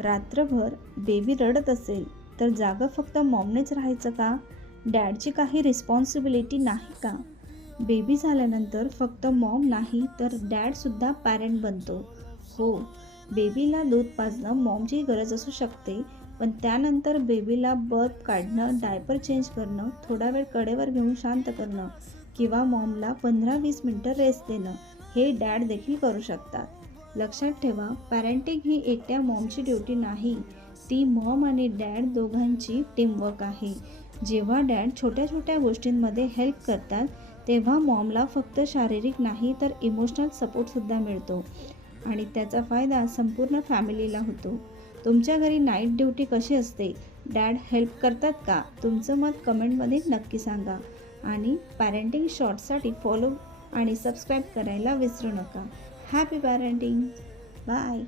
रात्रभर बेबी रडत असेल तर जागं फक्त मॉमनेच राहायचं का? डॅडची काही रिस्पॉन्सिबिलिटी नाही का? बेबी झाल्यानंतर फक्त मॉम नाही तर डॅडसुद्धा पॅरेंट बनतो. हो, बेबीला दूध पाजणं मॉमची गरज असू शकते, पण त्यानंतर बेबीला बर्प काढणं, डायपर चेंज करणं, थोडा वेळ कडेवर घेऊन शांत करणं किंवा मॉमला 15-20 मिनटं रेस्ट देणं हे डॅड देखील करू शकतात. लक्षात ठेवा, पॅरेंटिंग ही एकट्या मॉमची ड्युटी नाही, ती मॉम आणि डॅड दोघांची टीमवर्क आहे. जेव्हा डॅड छोट्या छोट्या गोष्टींमध्ये हेल्प करतात तेव्हा मॉमला फक्त शारीरिक नाही तर इमोशनल सपोर्टसुद्धा मिळतो आणि त्याचा फायदा संपूर्ण फॅमिलीला होतो. तुमच्या घरी नाईट ड्युटी कशी असते? डॅड हेल्प करतात का? तुमचं मत कमेंटमध्ये नक्की सांगा आणि पॅरेंटिंग शॉर्ट्ससाठी फॉलो आणि सबस्क्राईब करायला विसरू नका. Happy parenting. बाय.